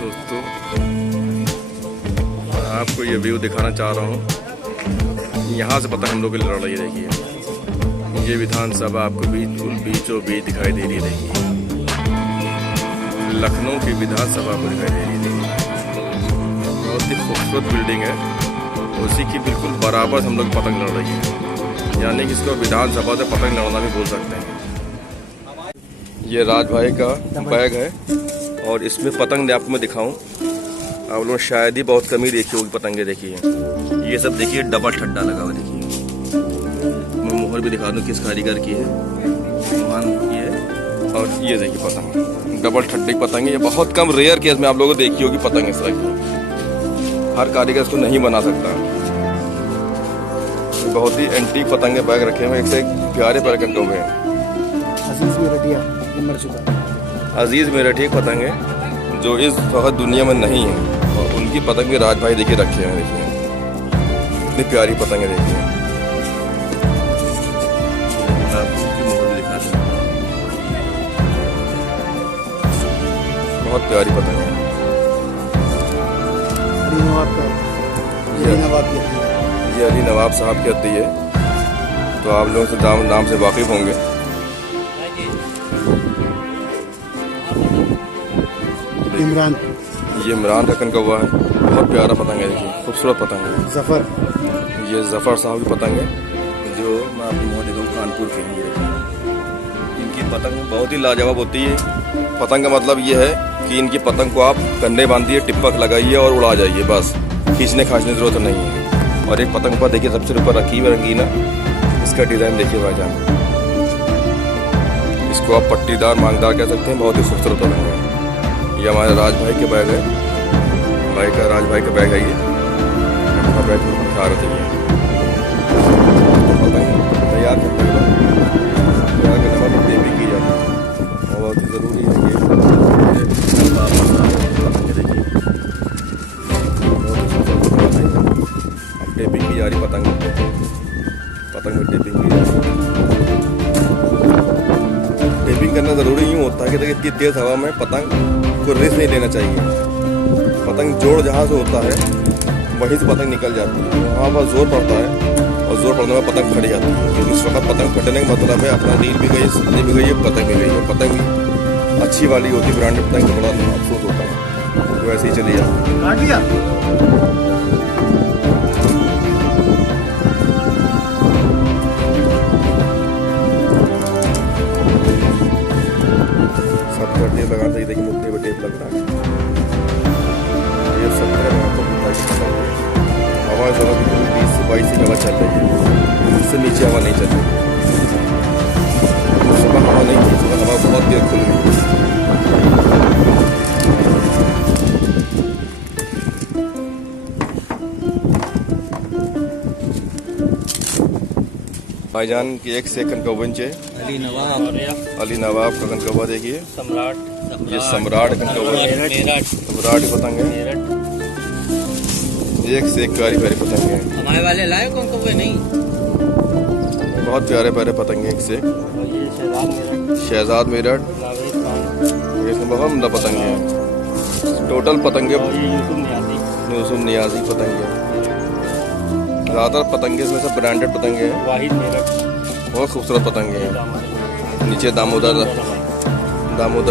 दोस्तों आपको ये व्यू दिखाना चाह रहा हूँ। यहाँ से पतंग हम लोग की लड़ रही है। देखिए ये विधानसभा आपको बिल्कुल बीचों बीच दिखाई दे रही है। देखिए लखनऊ की विधानसभा को दिखाई दे रही है। बहुत ही खूबसूरत बिल्डिंग है, उसी की बिल्कुल बराबर हम लोग पतंग लड़ रही है। यानी कि इसको विधानसभा से पतंग लड़ना भी बोल सकते हैं। ये राज भाई का बैग है और इसमें पतंग आपको मैं दिखाऊं, आप लोग शायद ही बहुत कमी देखी होगी पतंगे। देखिए ये सब देखिए डबल ठड्डा लगा हुआ। देखिए मैं मोहर भी दिखा दूं किस कारीगर की है, ये और ये देखिए पतंग डबल ठड्डे की पतंग है। ये बहुत कम रेयर केस में आप लोगों को देखी होगी पतंग इस तरह की। हर कारीगर इसको नहीं बना सकता। बहुत ही एंटीक पतंगे बैग रखे हुए, एक से एक प्यारे प्यारे कंटे हुए हैं। अजीज मेरठी पतंग है जो इस वक्त दुनिया में नहीं है, और उनकी पतंग भी राज भाई देखिए रखे हैं। देखिए इतनी प्यारी पतंग है। देखिए बहुत प्यारी पतंग है। ये अली नवाब साहब की हत्ती है, तो आप लोगों से नाम से वाकिफ होंगे। इमरान, ये इमरान रकन का हुआ है। बहुत प्यारा पतंग है। देखिए खूबसूरत पतंग है। जफर, ये जफर साहब की पतंग है जो मैं आपको मोह देता हूँ कानपुर के लिए। इनकी पतंग बहुत ही लाजवाब होती है। पतंग का मतलब ये है कि इनकी पतंग को आप कंधे बांधिए, टिप्पक लगाइए और उड़ा जाइए, बस खींचने खांचने की जरूरत नहीं है। और एक पतंग पर देखिए सबसे ऊपर रखी हुई रंगीना, इसका डिज़ाइन देखिए भाईजान। इसको आप पट्टीदार मांगदार कह सकते हैं। बहुत ही खूबसूरत पतंग है। ये हमारे राज भाई के बैग है, राज भाई का बैग है। ये अपना बैग दिखा रहे थे। तैयार करते हैं टेपिंग की जाती है, बहुत ही ज़रूरी है। अब टेपिंग की जा रही पतंग में टेपिंग की जा रही। टेपिंग करना ज़रूरी यूँ होता है कि देखिए इतनी तेज़ हवा में पतंग को रेस नहीं लेना चाहिए। पतंग जोड़ जहाँ से होता है वहीं से पतंग निकल जाती है, वहाँ पर जोर पड़ता है और जोर पड़ने में पतंग फट जाती है। क्योंकि इस वक्त पतंग फटने का मतलब है अपना रील भी गई, सब्जी भी गई है, पतंग भी गई है। पतंग भी अच्छी वाली होती है, ब्रांडेड पतंग तो बड़ा अफसोस होता है, तो वैसे ही चली जाती है। टेप लगाना चाहिए। देखिए मुट्ठी में टेप लग रहा है। ये 17 में आपको हवा जगह 20 से 22 की हवा चल रही है, इससे नीचे हवा नहीं चल रही। सुबह हवा नहीं थी, सुबह हवा बहुत देर खुल गई। भाईजान की एक सेकंड का विंच है। अली नवाब का कनकवा देखिए। ये सम्राट कनकवा, सम्राट की पतंग है। एक से एक प्यारी प्यारी पतंग है। हमारे वाले लाए कनकवे नहीं, बहुत प्यारे प्यारे पतंग है। एक से शहजाद मेरठ, इसमें बहुत उम्दा पतंग है। टोटल पतंगे यूसुफ नियाजी पतंग है। ज़्यादातर पतंगे इसमें सब ब्रांडेड पतंगे हैं। वाहिद मेरठ, बहुत खूबसूरत पतंगे हैं। नीचे दामोदर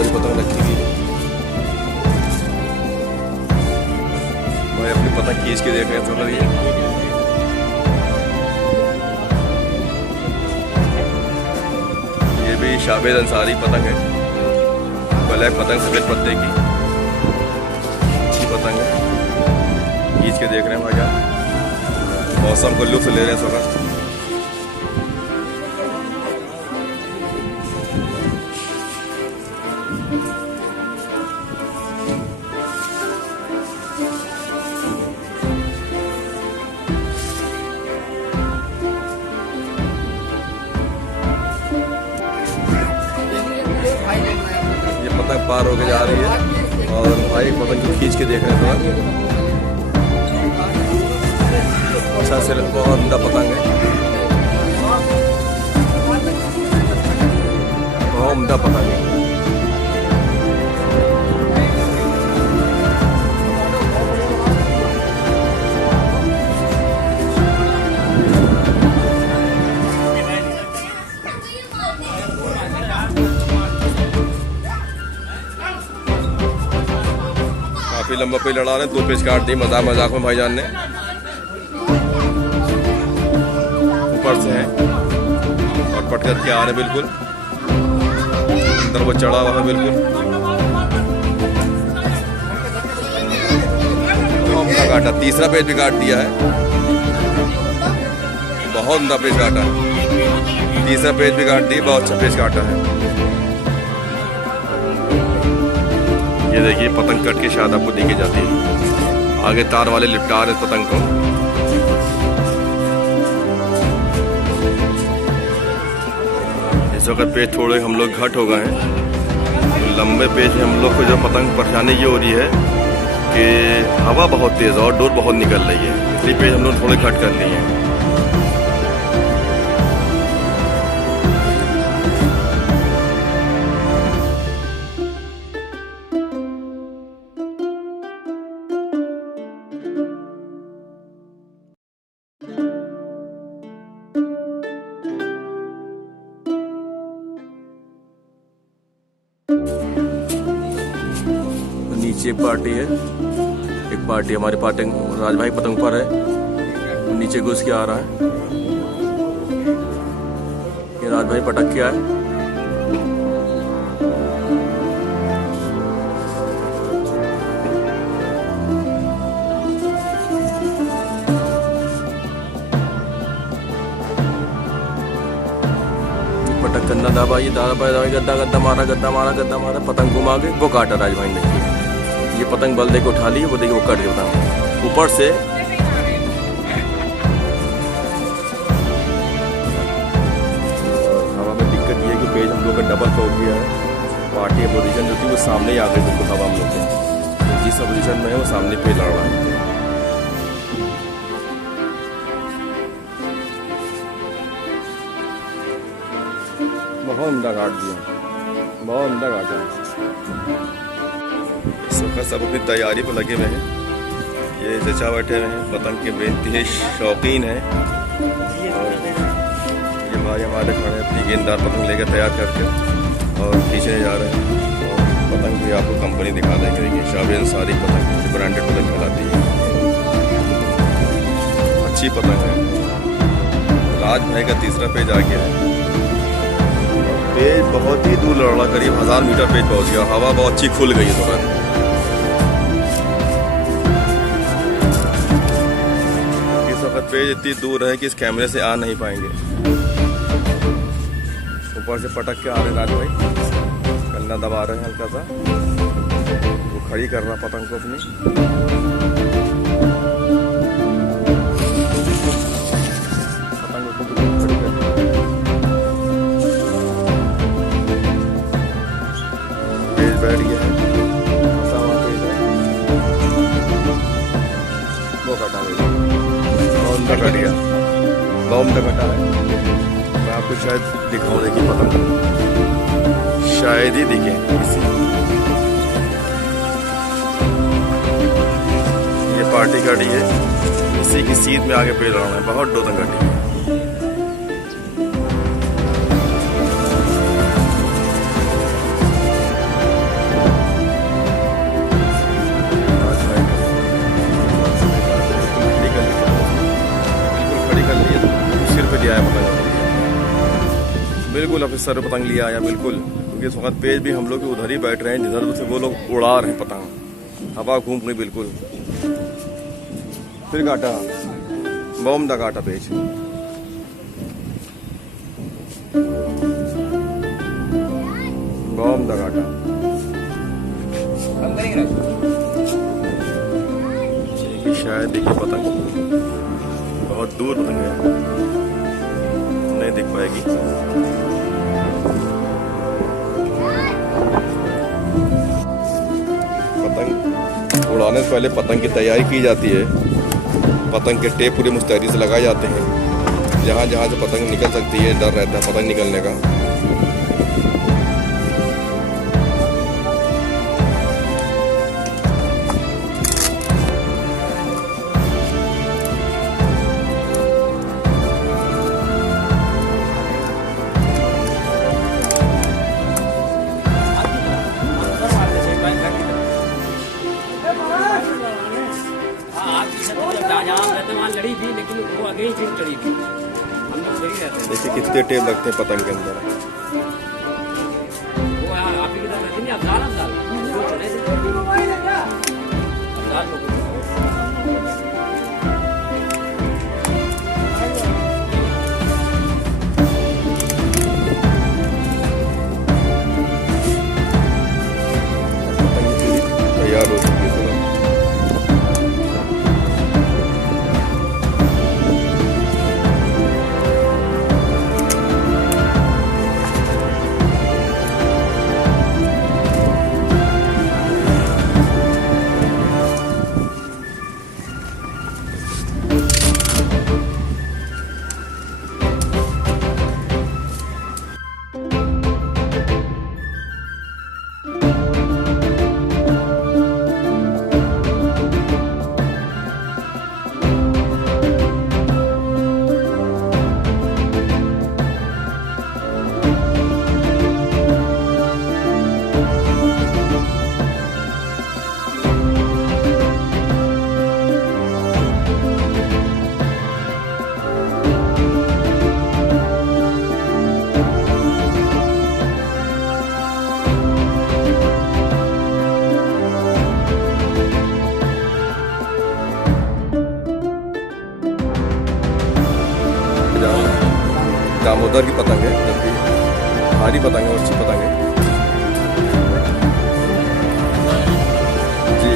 की पतंग रखी हुई है। भाई अपनी पतंग खींच के देख रहे हैं। चलो ये भी शाबेद अंसारी पतंग है। ब्लैक पतंग सफेद पत्ते की अच्छी पतंग है। खींच के देख रहे हैं भाईजान, मौसम को लुत्फ ले रहे हैं इस वक्त। ये पतंग पार होके जा रही है और भाई पतंग को खींच के देख रहे हैं। अच्छा से बहुत उम्दा पतंग है, बहुत उम्दा पतंग है। काफ़ी लंबा पेज लड़ा रहे हैं। 2 पेज काट दी मजाक मजाक में भाईजान ने। ऊपर से है और पट कर के आ रहे बिल्कुल अंदर वो चढ़ा हुआ है बिल्कुल। काटा, तीसरा पेज भी काट दिया है। बहुत उमदा पेज काटा है। तीसरा पेज भी काट दिया, बहुत अच्छा पेज काटा है। ये देखिए पतंग कट के शायद आपको देखी जाती है। आगे तार वाले लिपटा रहे पतंग को। इस वक्त पेज थोड़े हम लोग घट हो गए हैं। लंबे पेज में हम लोग को जो पतंग परेशानी ये हो रही है कि हवा बहुत तेज़ और डोर बहुत निकल रही है, इसलिए पेज हम लोग थोड़े घट कर लिए हैं। नीचे एक पार्टी है, एक पार्टी हमारे पतंग राज भाई पतंग पर है, नीचे घुस के आ रहा है। ये राज भाई पटक के आए। पटक करना दाबा, ये दादा भाई गद्दा गद्दा मारा, गद्दा मारा, गद्दा मारा, पतंग घुमा के वो काटा राज भाई ने। ये पतंग बल दे के उठा ली, वो देखिए वो कट गया पतंग ऊपर से। हवा में दिक्कत ये है कि पेज हम लोग का डबल हो गया है। पार्टी पोजीशन जो थी वो सामने ही आ गई बिल्कुल हवा हम लोग के। तो जिस पोजीशन में है वो सामने पेज लड़ रहा है। बहुत उमदा काट दिया, बहुत उमदा काटा। इस वक्त सब अपनी तैयारी पर लगे हुए हैं। ये चचा बैठे हुए हैं, पतंग के बेहतरीन शौकीन हैं। और ये भाई हमारे खड़े अपनी गेंददार पतंग लेकर तैयार करके और खींचने जा रहे हैं। और पतंग भी आपको कंपनी दिखा देंगे। देखिए शाबी अंसारी पतंग ब्रांडेड पतंग कहलाती है, अच्छी पतंग है। राज भाई का तीसरा पेज आ गया है। पेज बहुत ही दूर लड़ा, करीब 1000 मीटर पेज पहुंच गया। हवा बहुत अच्छी खुल गई है तुरंत। इस वक्त पेज इतनी दूर है कि इस कैमरे से आ नहीं पाएंगे। ऊपर से पटक के आ रहे राज भाई, कल्ला दबा रहे हैं हल्का सा। वो खड़ी कर रहा पतंग को अपनी। बैठ गया है, वो कटा गया, बहुत उमदा कट गया, बहुत उमदा कटा है। मैं आपको शायद दिखाऊं, देखिए पतंग शायद ही दिखे इसी। ये पार्टी खड़ी है, इसी की सीट में आगे पेड़ रहा है। बहुत डोतंग कटी है। बिल्कुल अपने सर पतंग लिया आया बिल्कुल, क्योंकि इस वक्त पेज भी हम लोग उधर ही बैठ रहे हैं जिधर से वो लोग उड़ा रहे हैं पतंग। हवा घूम गई बिल्कुल। फिर काटा, बम दा काटा पेज। बम दा काटा। शायद देखिए पतंग बहुत दूर पतंग है, नहीं दिख पाएगी। पतंग उड़ाने से पहले पतंग की तैयारी की जाती है। पतंग के टेप पूरी मुस्तैदी से लगाए जाते हैं। जहाँ जहाँ से पतंग निकल सकती है डर रहता है पतंग निकलने का। चढ़ी थी, लेकिन वो आगे ही फिर चढ़ी थी। हम लोग वही रहते हैं। देखिए कितने टेप लगते हैं पतंग के अंदर। वो आप ही की तरह रहती नहीं, अब्दाल वो चढ़े थे अब्दाल लोग। पतंग की पूरी तैयार हो चुकी है पूरा। दामोदर की पतंग है, जबकि भारी पतंग है, अच्छी पतंग है जी।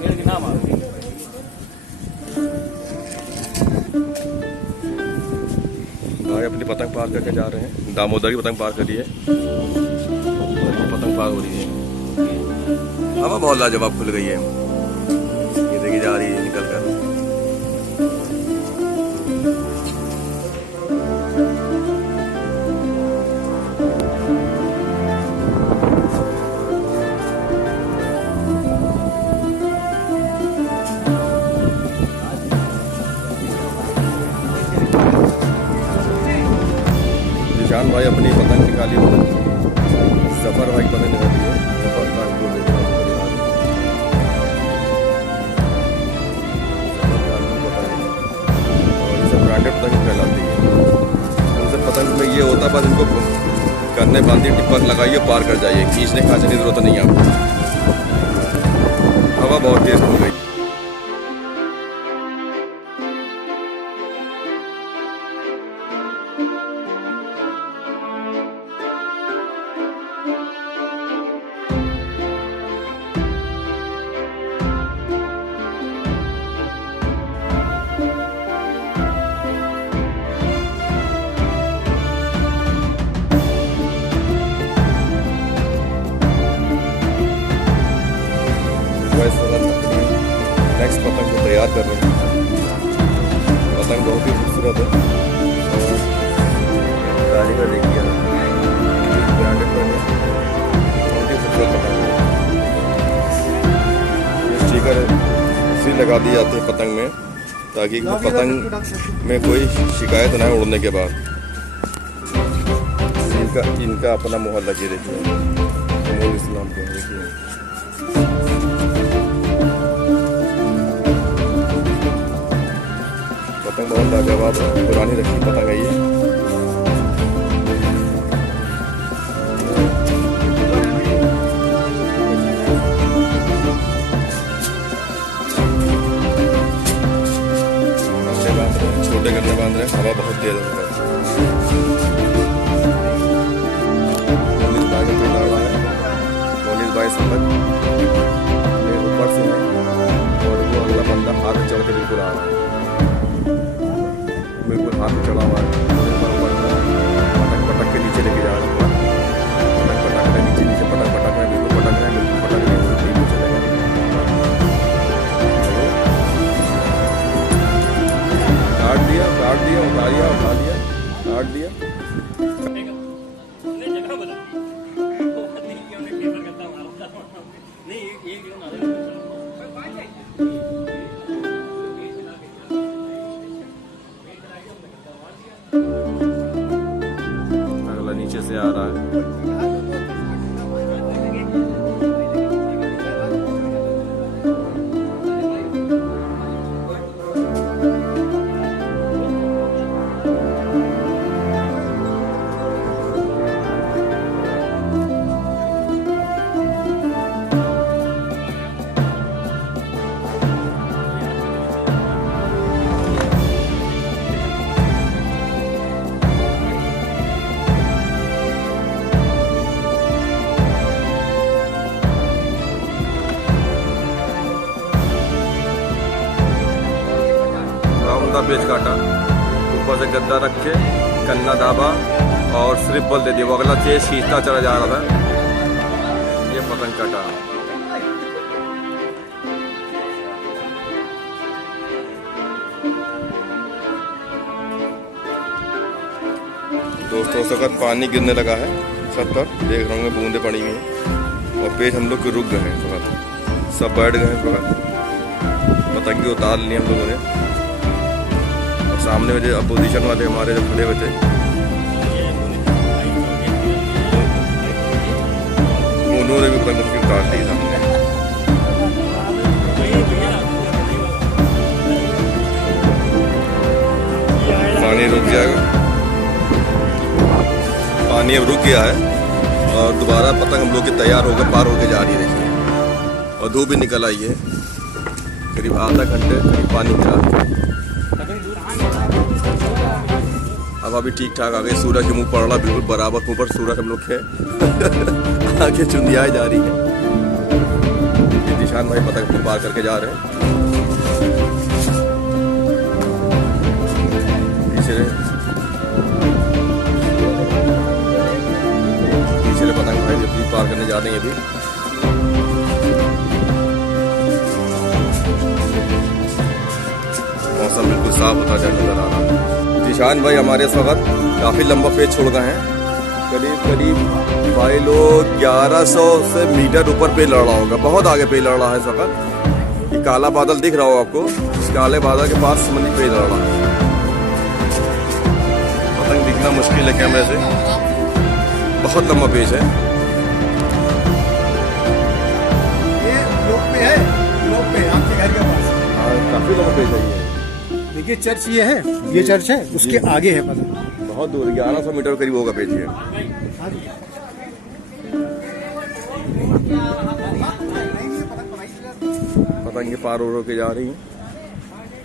पेड़ के नाम आ गई। भाई अपनी पतंग पार करके जा रहे हैं। दामोदर की पतंग पार करी है और ये पतंग पार हो रही है। हवा बहुत लाजवाब खुल गई है, ये देखी जा रही है निकल कर। निशान भाई अपनी पतंग निकाली हो, सफर भाई पतंग निकाली है। सफर कानपुर देखा और ये सब ब्रांडेड पतंग फैलाती है। इन सब पतंग में ये होता है बस इनको करने बांधी टिप्पक लगाइए, पार कर जाइए, खींचने खांचने की जरूरत नहीं है आपको। हवा बहुत तेज हो गई। इस तरह नेक्स्ट पतंग को तैयार कर रहे हैं। पतंग बहुत ही खूबसूरत है और कारीगर देखिए ब्रांडेड पतंग, बहुत ही खूबसूरत पतंग है। ये स्टिकर इसी लगा दिए जाते हैं पतंग में, ताकि पतंग में कोई शिकायत ना उड़ने के बाद। इनका अपना मोहर लगे देखिए, नूरुल इस्लाम के देखिए। पतंग बहुत लाजवाब है, पुरानी रखी पतंग है ये। छोटे गन्ने बांध रहे हैं, हवा बहुत तेज है। पुलिस भाई पे लड़ रहा है, पुलिस भाई समझ ऊपर से है और वो अगला बंदा हाथ चढ़ के बिल्कुल आ रहा है, बिल्कुल हाथ चढ़ा हुआ है। पटक पटक के नीचे लेके जा रहा है, पटक पटक रहे नीचे नीचे, पटक पटक रहे, बिल्कुल पटक रहे, बिल्कुल पटक रहे, बिल्कुल चले गए। काट दिया, उठा लिया, काट दिया। से आ रहा है। पेज काटा, ऊपर से गद्दा रख के कन्ना दाबा और सिर्फ बल दे दिया। वो अगला तेज खींचता चला जा रहा था, ये पतंग काटा। दोस्तों उस वक्त पानी गिरने लगा है छत पर, देख रहे होंगे बूंदे पड़ी हुई हैं और पेज हम लोग के रुक गए हैं। इस वक्त सब बैठ गए हैं। इस वक्त पतंगी उतार ली हम लोगों ने। सामने में जो अपोजिशन वाले हमारे जो खड़े हुए थे, उन्होंने भी पतंग की काट ली सामने। पानी रुक जाएगा, पानी अब रुक गया है और दोबारा पतंग हम लोग की तैयार होकर पार होकर जा रही है। देखिए, और धूप भी निकल आई है। करीब आधा घंटे करीब पानी गिरा। अब अभी ठीक ठाक आ गए। सूरज के मुंह पड़ रहा बिल्कुल बराबर मुंह पर सूरज हम लोग के आगे चुंदियाए जा रही है। निशान भाई पतंग को पार करके जा रहे हैं। पीछे पतंग भाई जब पार करने जा रहे हैं। अभी मौसम बिल्कुल साफ होता जा नजर आ रहा है। निशान भाई हमारे इस वक्त काफ़ी लंबा पेज छोड़ गए हैं। करीब भाई लोग 1100 से मीटर ऊपर पेज लड़ रहा होगा। बहुत आगे पेज लड़ रहा है इस वक्त। ये काला बादल दिख रहा होगा आपको, इस काले बादल के पास समझ पेज लड़ रहा है। पतंग दिखना मुश्किल है कैमरे से, बहुत लंबा पेज है। ये लोग पे है, लोग पे आपके घर के पास। हाँ, काफ़ी लंबा पेज है ये। देखिए चर्च ये है, ये चर्च है, उसके आगे है पतंग। बहुत दूर 1100 मीटर करीब होगा पेज ये। पतंग पार हो के जा रही है।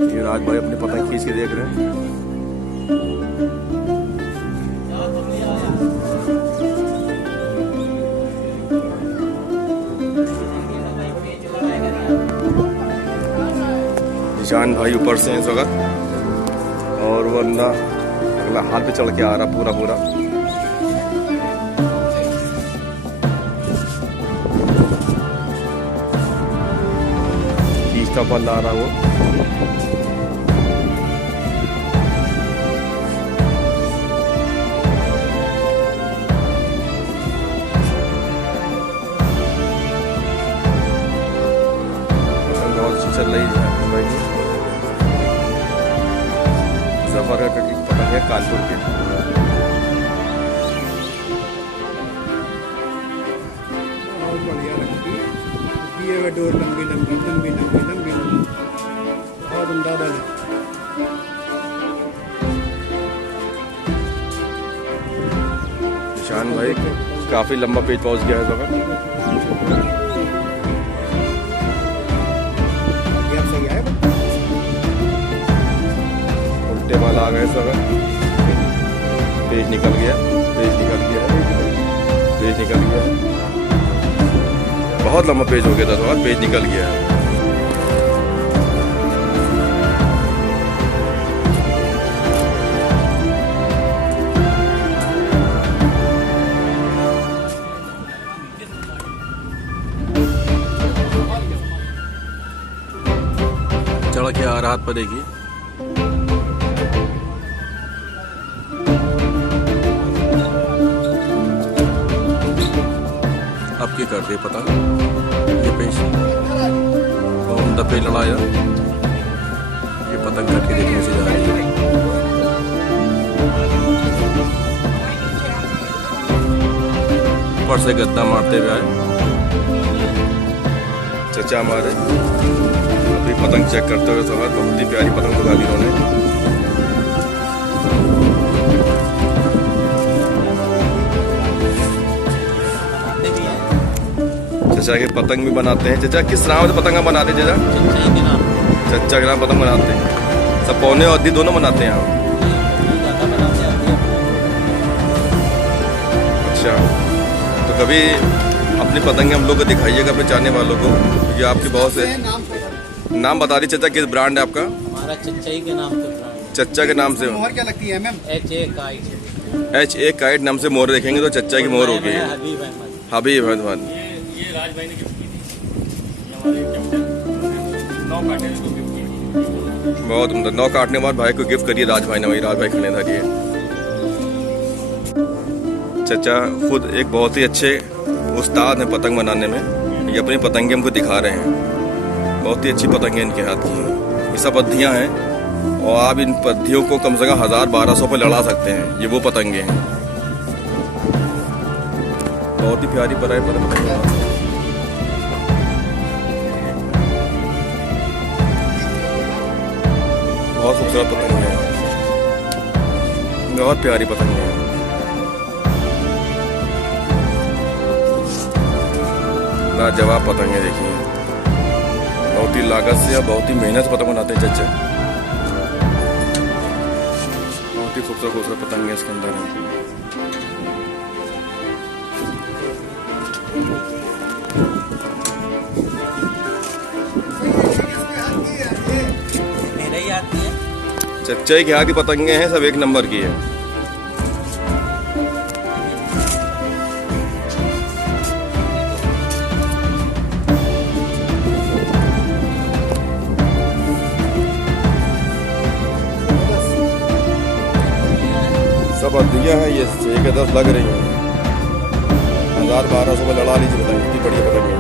ये राज भाई अपने पतंग खींच के देख रहे हैं। निशान भाई ऊपर से हैं इस वक्त और वरना अगला हाथ पे चढ़ के आ रहा पूरा। तीसरा बल आ रहा वो। बहुत अच्छी चल रही है भाई। सफर का पतंग है कानपुर के। बहुत बढ़िया लगती है। ये डोर लंबी बहुत उम्दा बल है। निशान भाई काफी लंबा पेज पहुंच गया है इस वक्त। उल्टे वाल आ गए सब, पेज निकल गया। बहुत लंबा पेज हो गया था तो पेज निकल गया है। चढ़ के आ रहा हाथ पर देखिए। अब क्या कर रहे पता ये पेश कौन दबे लड़ाया। ये पतंग कट के देखने से जा रही है। ऊपर से गद्दा मारते हुए आए चचा हमारे। अभी पतंग चेक करते हुए समय बहुत ही प्यारी पतंग उड़ा दी उन्होंने। चचा के पतंग भी बनाते हैं। चचा किस नाम से पतंग बनाते हैं चचा? चचाई के नाम चचा के नाम पतंग बनाते हैं। सब पौने और दी दोनों बनाते हैं आप? ज़्यादा बनाते आती है। अच्छा, तो कभी अपनी पतंगे हम लोग को दिखाइएगा अपने चाहने वालों को, क्योंकि आपके बहुत से नाम बता रही। चचा किस ब्रांड है आपका? हमारा चचाई के नाम से ब्रांड चचा के नाम से मोहर क्या लगती है ma'am? HA kite. HA kite नाम से मोहर देखेंगे तो चचा की मोहर होगी। हबीब अहमद। हबीब अहमद। ये राज भाई ने गिफ्ट की थी, हमारे कैप्टन 9 काटे को गिफ्ट की थी। बहुत उम्दा। 9 काटने के बाद भाई को गिफ्ट करिए राज भाई ने। वही राज भाई खड़े धरिए। चचा खुद एक बहुत ही अच्छे उस्ताद हैं पतंग बनाने में। ये अपनी पतंगे हमको दिखा रहे हैं। बहुत ही अच्छी पतंगे इनके हाथ की हैं। ये सब पद्धियाँ हैं और आप इन पद्धियों को कम से कम 1000-1200 पे लड़ा सकते हैं। ये वो पतंगे हैं। बहुत ही प्यारी बनाई पतंग। बहुत खूबसूरत पतंग है। बहुत प्यारी पतंग है। लाजवाब पतंग है। देखिए बहुत ही लागत से या बहुत ही मेहनत से पतंग बनाते हैं चचा। बहुत ही खूबसूरत खूबसूरत पतंग है इसके अंदर है। मेरे ही आती है। चच्चे के यहाँ की पतंगे हैं सब एक नंबर की है। सब अद्दियाँ हैं। ये 6 के 10 लग रही हैं। 1000-1200 में लड़ा लीजिए पतंग। इतनी बढ़िया पतंग है।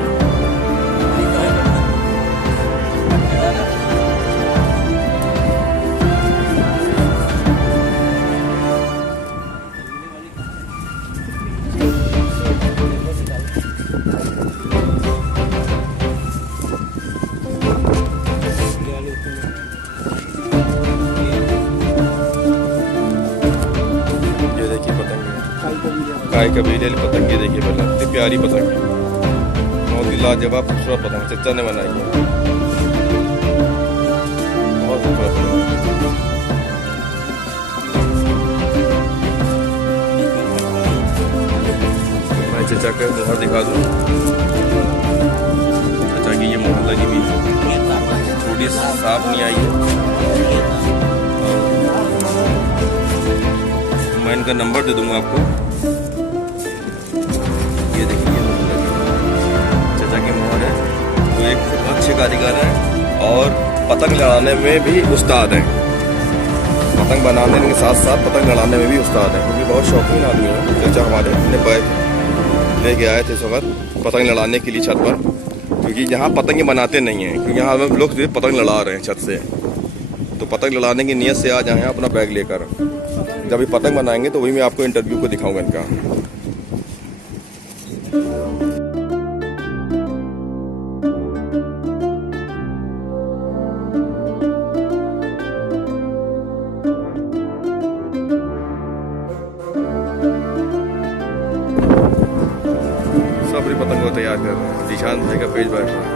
ये देखिए पतंग काय कबीले वाली पतंग। ये देखिए पहले इतनी प्यारी पतंग है। बहुत ही लाजवाब खूबसूरत पतंग चचा ने बनाई है। बहुत खूबसूरत पतंग है। मैं चचा का मुहर दिखा दूँ। चचा की ये मुहर लगी हुई है। थोड़ी साफ नहीं आई है। मैं इनका नंबर दे दूंगा आपको। ये देखिए चचा की मोहर है। वो एक अच्छे कारीगर हैं और पतंग लड़ाने में भी उस्ताद हैं। पतंग बनाने के साथ साथ पतंग लड़ाने में भी उस्ताद हैं, क्योंकि बहुत शौकीन आदमी हैं। चचा हमारे अपने बैग लेके आए थे इस वक्त पतंग लड़ाने के लिए छत पर, क्योंकि यहाँ पतंगे बनाते नहीं हैं। क्योंकि यहाँ हम लोग सिर्फ पतंग लड़ा रहे हैं छत से। तो पतंग लड़ाने की नीयत से आ जाए अपना बैग लेकर। जब ये पतंग बनाएंगे तो वही मैं आपको इंटरव्यू को दिखाऊंगा इनका। सब अपनी पतंग को तैयार कर रहे हैं। जीशान भाई का पेज बैठ रहा है।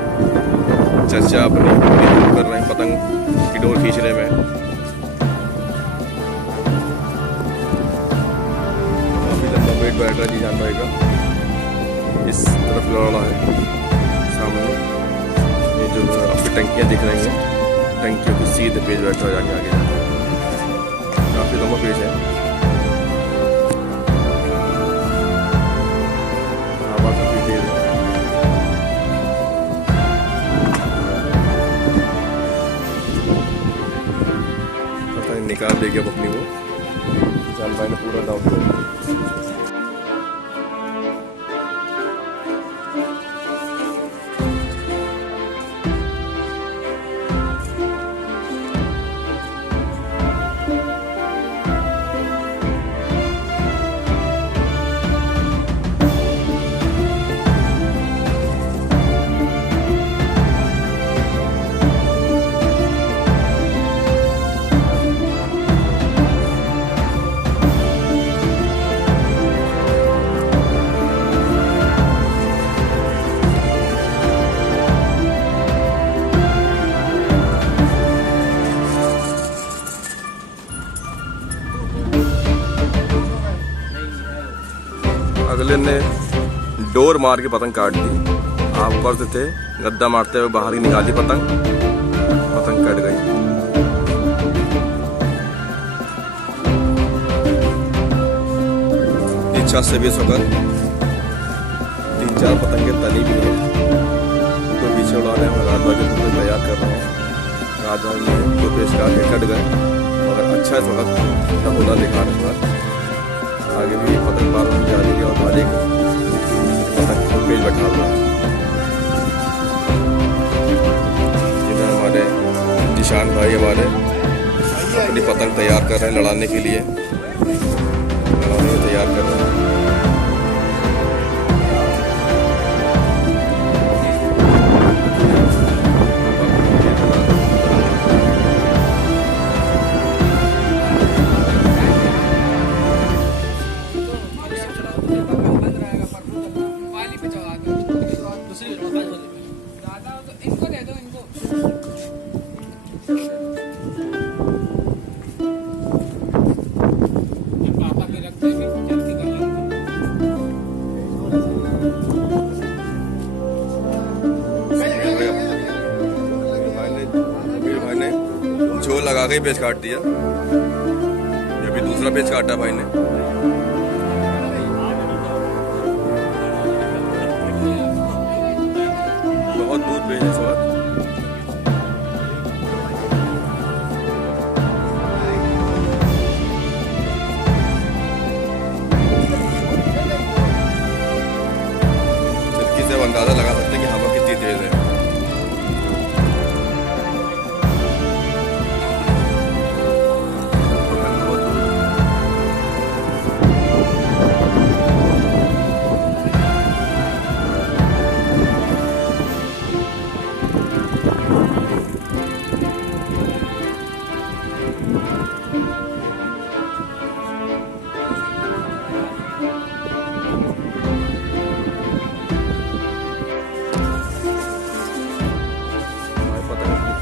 चचा अपनी हेल्प कर रहे हैं पतंग की डोर खींचने में। वेट बैठ रहा है जीजान भाई का। इस तरफ लड़ा है सामने। ये जो आपकी टंकियाँ दिख रही हैं, टंकियों के सीधे पेज बैठ रहा है जाके आगे। काफ़ी लंबा पेज है। हवा काफ़ी तेज है। पता नहीं निकाल देगी अब अपनी वो। जीजान भाई ने पूरा डाउन किया। अगले ने डोर मार के पतंग काट दी। आप ऊपर से थे, गद्दा मारते हुए बाहर ही निकाली पतंग कट गई। इच्छा से भी इस वक्त 3-4 पतंगे तली भी है, तो पीछे उड़ा रहे हैं। रात भर के पूरे तैयार कर रहे हैं। रात भर में 2 पेज काट के कट गए, मगर अच्छा इस वक्त नमूना दिखा रहे हैं। आगे भी पतंग मारने जा रही है और मालिक पतंग पेज बैठा हुआ है। जिन्हें हमारे जिशान भाई हमारे अपनी पतंग तैयार कर रहे हैं लड़ाने के लिए, तैयार कर रहे हैं। इनको दे दो, इनको पापा के रखते हैं, जल्दी कर लेंगे। भाई ने झोल लगा के पेज काट दिया। ये भी दूसरा पेज काटा भाई ने। बहुत दूर पेज है इस वक्त। चटकी से अंदाजा लगा सकते हैं कि हवा कितनी तेज है।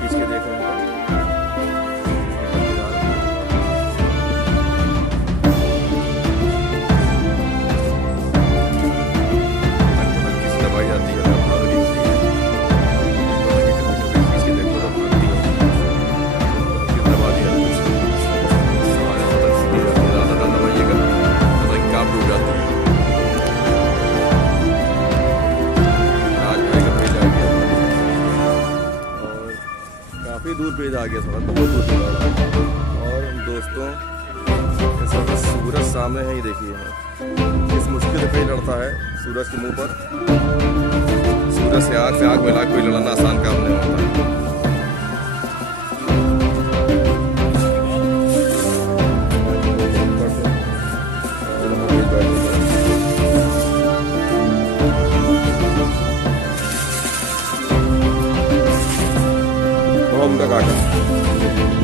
खींच के देख रहे हैं। हल्की सी दबाई जाती है, भाग रही होती है। खींच के देखो तो भागती है। दबा दिया ज़्यादा दबाइएगा पतंग काँप डूब जाती है। आज भाई का पेज आ गया और काफ़ी दूर पेज आ गया, बहुत दूर पेज आ रहा है। और दोस्तों इस वक्त सूरज सामने है ही, देखिए किस मुश्किल से पेज लड़ता है सूरज के मुंह पर। सूरज से आग मिला कोई लड़ना आसान काम नहीं होता है।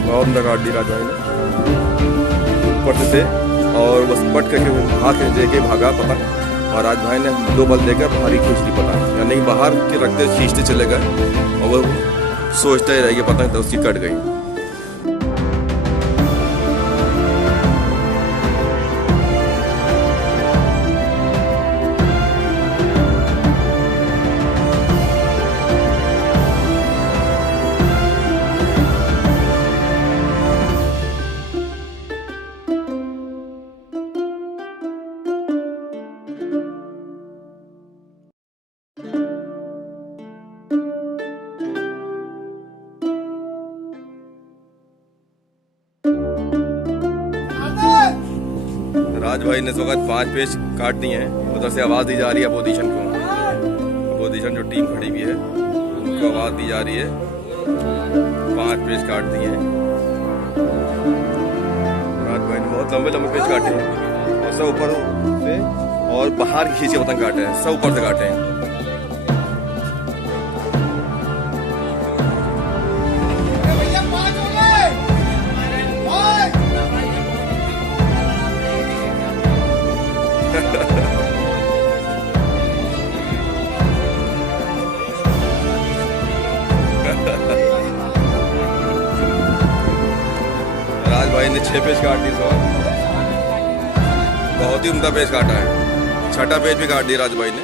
बहुत उम्दा काट दी राजा ने ऊपर से थे और बस पट करके हाथ दे के भागा पतंग। और राज भाई ने 2 बल देकर भारी खींच ली पतंग, यानी कि बाहर के रखते खींचते चले गए और वो सोचते ही रह गए पतंग तो उसकी कट गई। राज भाई ने इस वक्त 5 पेज काट दिए हैं। उधर से आवाज़ दी जा रही है अपोजिशन को। अपोजिशन जो टीम खड़ी हुई है उनको आवाज़ दी जा रही है 5 पेज काट दिए हैं। राज भाई ने बहुत लंबे पेज काटे हैं और सब ऊपर से और बाहर खींच के पतंग काटे हैं, सब ऊपर से काटे हैं। राज भाई ने 6 पेज काट दिए। बहुत ही उम्दा पेज काटा है। छठा पेज भी काट दिया राज भाई ने।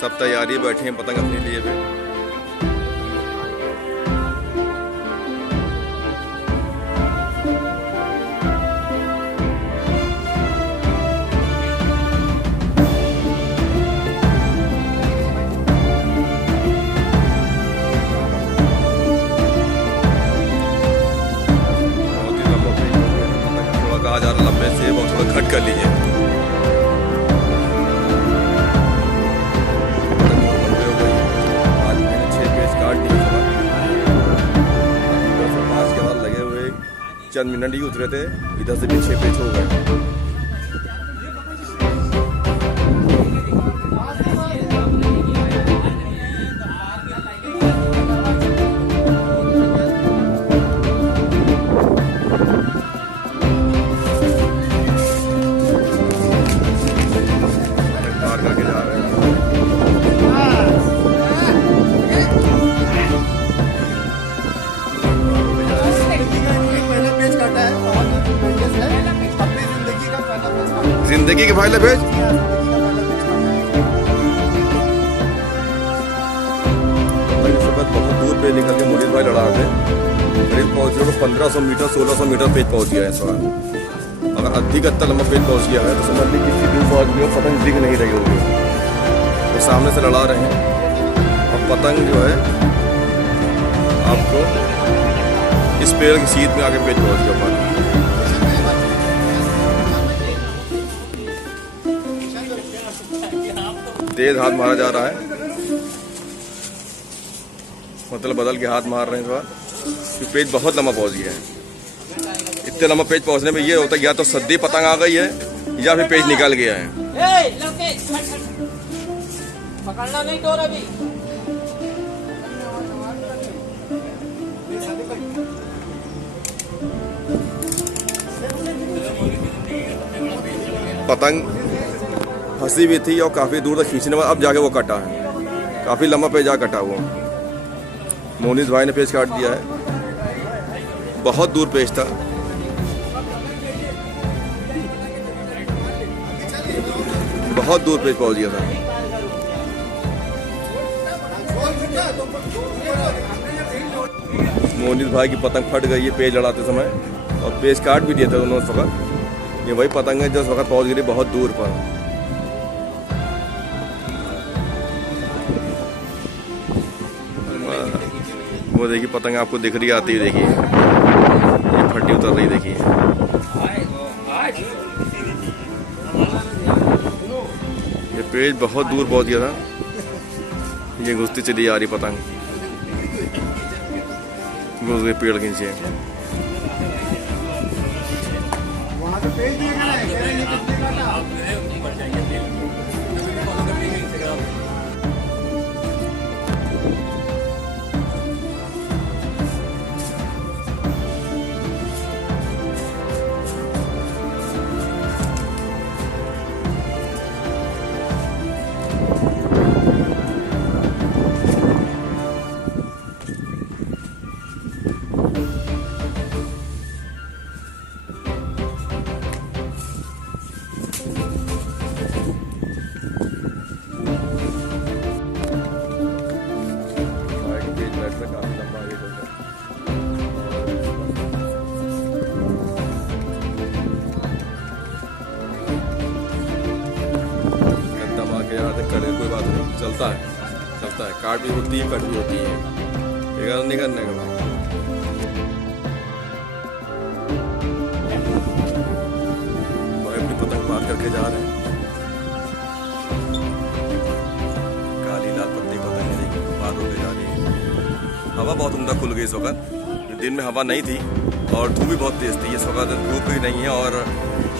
सब तैयारी बैठी हैं पतंग अपने लिए भी। कहा जा रहा लंबे से वो थोड़ा घट कर लीजिए। आज मैंने 6 पेज काट दिए। 5 के बाद लगे हुए चंद मिनट ही उतरे थे, इधर से भी 6 पेज हो गए। जिंदगी के पहले पेज इस वक्त बहुत दूर पे निकल के मुनीर भाई लड़ा थे। करीब पहुंच रहे 1500 मीटर 1600 मीटर पेज पहुंच गया है इस वक्त। अगर अधिकतर लंबा पेज पहुंच गया है तो समझ लीजिए किसी दिन पहुंच गया पतंग दिख नहीं रही होगी। तो सामने से लड़ा रहे हैं और पतंग जो है आपको इस पेड़ की सीध में आके पेज पहुंच गया। तेज हाथ मारा जा रहा है, मतलब बदल के हाथ मार रहे हैं इस बार, क्योंकि पेज बहुत लंबा पहुंच गया है। इतने लंबा पेज पहुंचने में ये होता है या तो सद्दी पतंग आ गई है या फिर पेज निकल गया है। पकड़ना नहीं तो अभी पतंग फंसी भी थी और काफी दूर तक खींचने में अब जाके वो कटा है। काफी लंबा पेज जा कटा हुआ। मोनिस भाई ने पेज काट दिया है, बहुत दूर पेज था। बहुत दूर पेज पहुंच गया था। मोनिस भाई की पतंग फट गई है पेज लड़ाते समय, और पेज काट भी दिया था उन्होंने उस वक्त। ये वही पतंग है जो उस वक्त पहुंच गई बहुत दूर पर। वो देखिए पतंग आपको दिख रही आती है, देखिए ये फटी उतर रही, देखिए ये पेज बहुत दूर पहुंच गया था। ये घुसती चली आ रही पतंग, घुस गई पेड़ के नीचे। वहाँ तो पेज दिए गए चलता है, काट भी होती है, कट भी होती है, नहीं करने का भाई। भाई अपनी पतंग पार करके जा रहे हैं। काली लाल पत्ती पतंग पार होके जा रही है। हवा बहुत उम्दा खुल गई इस वक्त। दिन में हवा नहीं थी और धूप भी बहुत तेज थी। इस वक्त धूप भी नहीं है और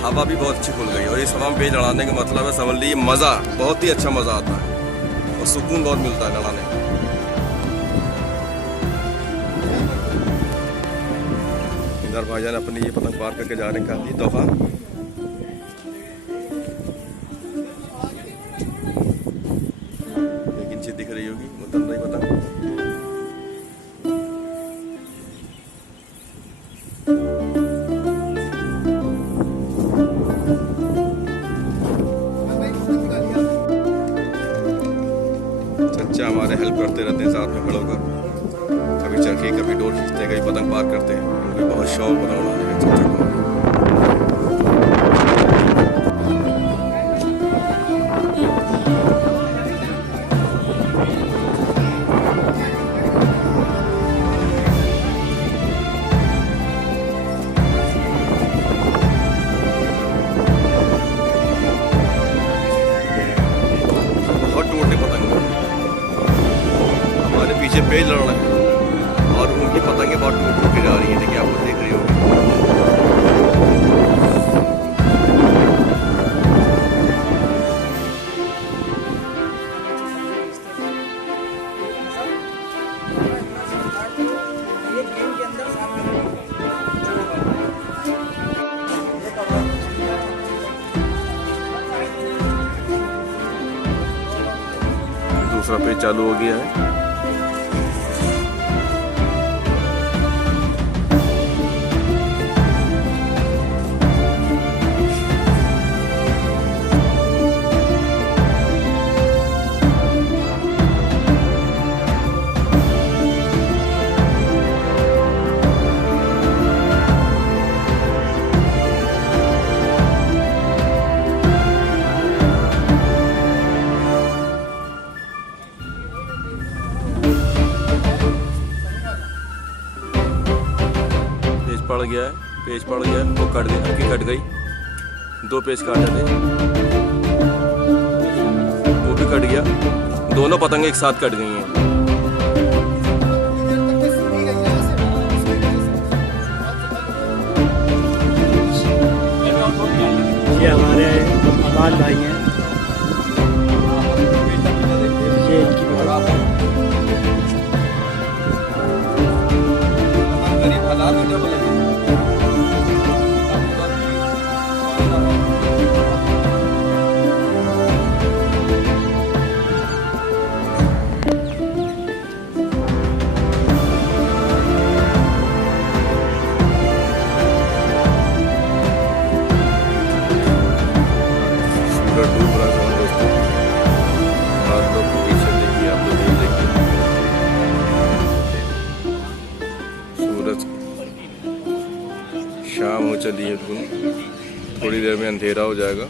हवा भी बहुत अच्छी खुल गई। और इस हवा में पेज लड़ाने का मतलब है, समझ लीजिए मज़ा, बहुत ही अच्छा मज़ा आता है और सुकून बहुत मिलता है लड़ाने में। इधर भाईजान अपनी ये पतंग पार करके जा रहे हैं, काफी तोहफा। लेकिन सी दिख रही होगी, मुतन रही पतंग। चचा हमारे हेल्प करते रहते हैं साथ में खड़े होकर, कभी चरखी कभी डोर खींचते हैं, कभी पतंग पार करते हैं। उनको बहुत शौक पतंग उड़ाने का चचा को। बहुत टूटने पतंग है। हमारे पीछे पेड़ लड़ रहा है और उनकी पतंगें बहुत टूट टूट के जा रही हैं। देखिए, आप देख रही होगी। दूसरा पेज चालू हो गया है। पेज पड़ गया, वो कट गई, अक्की कट गई। 2 पेज काटे थे, वो भी कट गया। दोनों पतंगे एक साथ कट गई हैं। ये हमारे आबाद भाई हैं, ये इनकी करीब 1000 मीटर बोले डूब रहा है दोस्तों। हाथ लोग पीछे देखिए, आप लोग नहीं देखिए। सूरज शाम हो चली है, थोड़ी देर में अंधेरा हो जाएगा।